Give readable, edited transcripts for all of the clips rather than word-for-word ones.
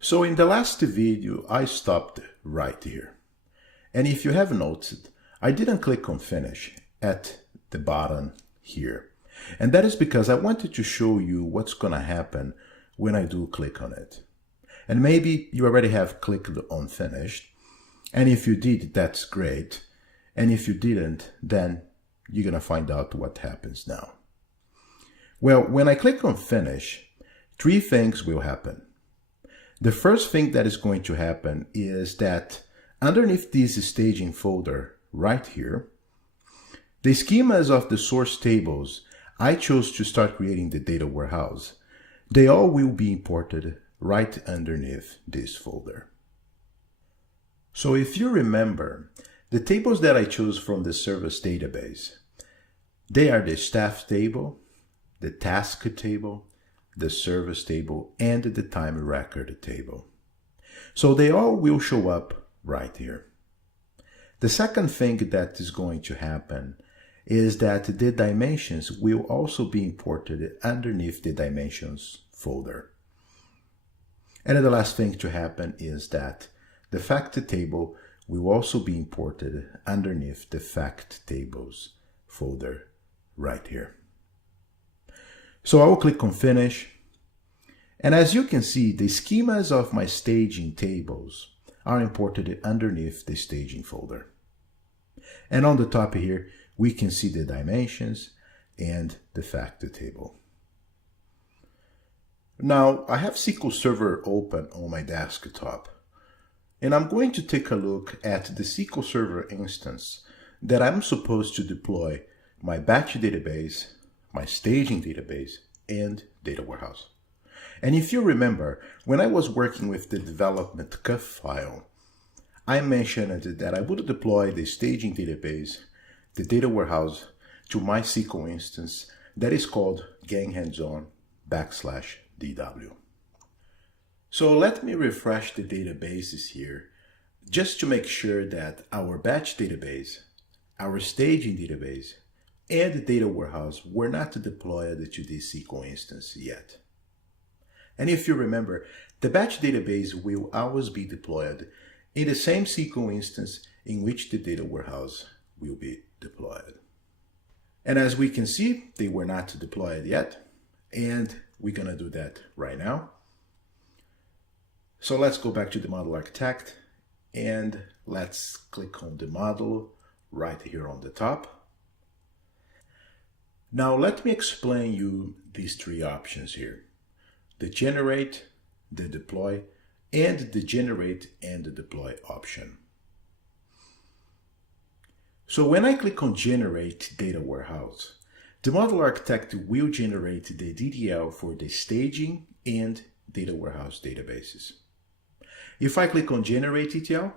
So in the last video, I stopped right here. And if you have noticed, I didn't click on finish at the bottom here. And that is because I wanted to show you what's going to happen when I do click on it. And maybe you already have clicked on finished. And if you did, that's great. And if you didn't, then you're going to find out what happens now. Well, when I click on finish, three things will happen. The first thing that is going to happen is that underneath this staging folder right here, the schemas of the source tables I chose to start creating the data warehouse, they all will be imported right underneath this folder. So if you remember, the tables that I chose from the service database, they are the staff table, the task table, the service table, and the time record table. So they all will show up right here. The second thing that is going to happen is that the dimensions will also be imported underneath the dimensions folder. And the last thing to happen is that the fact table will also be imported underneath the fact tables folder right here. So I will click on finish. And as you can see, the schemas of my staging tables are imported underneath the staging folder. And on the top here, we can see the dimensions and the fact table. Now, I have SQL Server open on my desktop, and I'm going to take a look at the SQL Server instance that I'm supposed to deploy my batch database, my staging database, and data warehouse. And if you remember, when I was working with the development CUF file, I mentioned that I would deploy the staging database, the data warehouse, to my SQL instance that is called gang-hands-on/DW. So let me refresh the databases here just to make sure that our batch database, our staging database, and the data warehouse were not deployed to this SQL instance yet. And if you remember, the batch database will always be deployed in the same SQL instance in which the data warehouse will be deployed. And as we can see, they were not deployed yet, and we're going to do that right now. So let's go back to the model architect, and let's click on the model right here on the top. Now let me explain you these three options here: the generate, the deploy, and the generate and the deploy option. So when I click on generate data warehouse, the model architect will generate the DDL for the staging and data warehouse databases. If I click on generate ETL,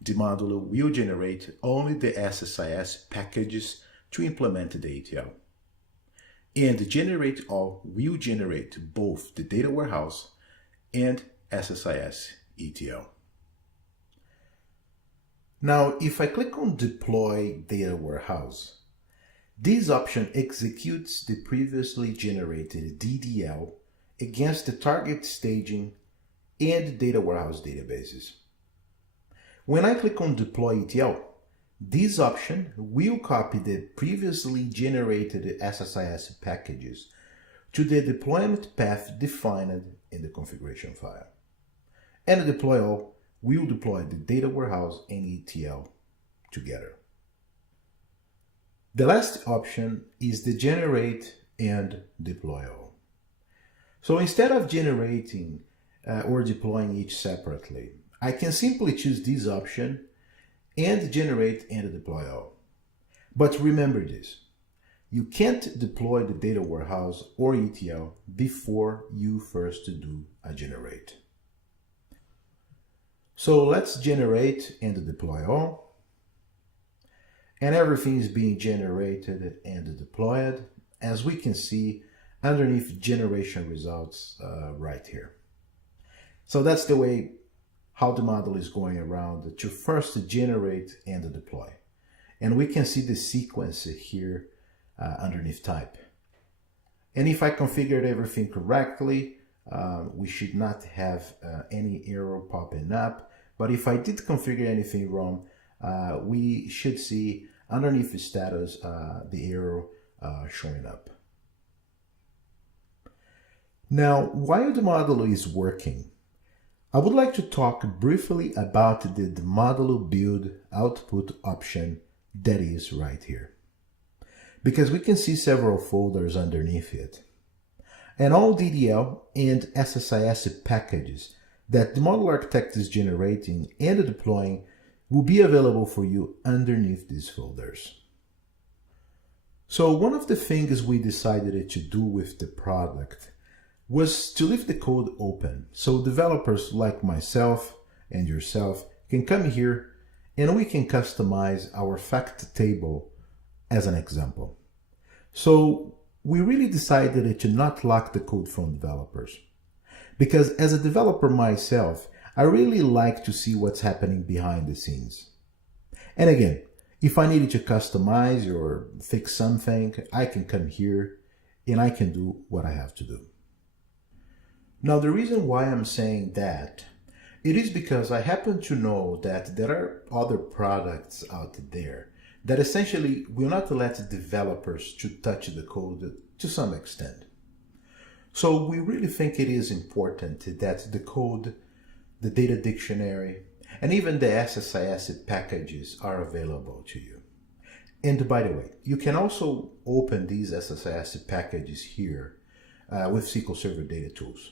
the model will generate only the SSIS packages to implement the ETL. And the generate all will generate both the data warehouse and SSIS ETL. Now, if I click on deploy data warehouse, this option executes the previously generated DDL against the target staging and data warehouse databases. When I click on deploy ETL, this option will copy the previously generated SSIS packages to the deployment path defined in the configuration file. And the deploy all will deploy the data warehouse and ETL together. The last option is the generate and deploy all. So instead of generating or deploying each separately, I can simply choose this option and generate and deploy all. But remember this, you can't deploy the data warehouse or ETL before you first do a generate. So let's generate and deploy all. And everything is being generated and deployed, as we can see underneath generation results right here. So that's the way how the model is going around to first generate and deploy. And we can see the sequence here underneath type. And if I configured everything correctly, we should not have any error popping up. But if I did configure anything wrong, we should see underneath the status the error showing up. Now, while the modulo is working, I would like to talk briefly about the modulo build output option that is right here, because we can see several folders underneath it. And all DDL and SSIS packages that the Modulo Architect is generating and deploying will be available for you underneath these folders. So one of the things we decided to do with the product was to leave the code open so developers like myself and yourself can come here and we can customize our fact table as an example. So we really decided to not lock the code from developers, because as a developer myself, I really like to see what's happening behind the scenes. And again, if I needed to customize or fix something, I can come here and I can do what I have to do. Now, the reason why I'm saying that, it is because I happen to know that there are other products out there that essentially will not let developers to touch the code to some extent. So we really think it is important that the code, the data dictionary, and even the SSIS packages are available to you. And by the way, you can also open these SSIS packages here with SQL Server Data Tools,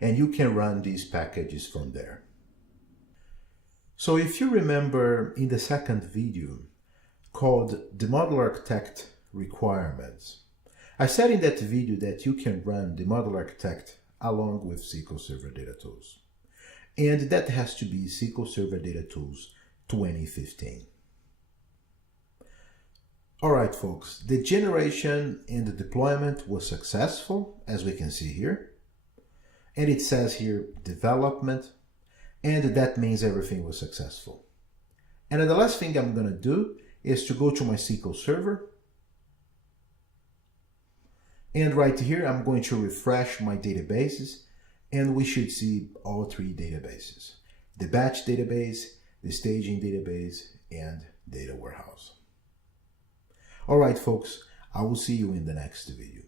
and you can run these packages from there. So if you remember in the second video called the Modulo Architect Requirements, I said in that video that you can run the Modulo Architect along with SQL Server Data Tools. And that has to be SQL Server Data Tools 2015. All right, folks, the generation and the deployment was successful, as we can see here. And it says here development, and that means everything was successful. And the last thing I'm going to do is to go to my SQL Server. And right here, I'm going to refresh my databases, and we should see all three databases: the batch database, the staging database, and data warehouse. All right, folks, I will see you in the next video.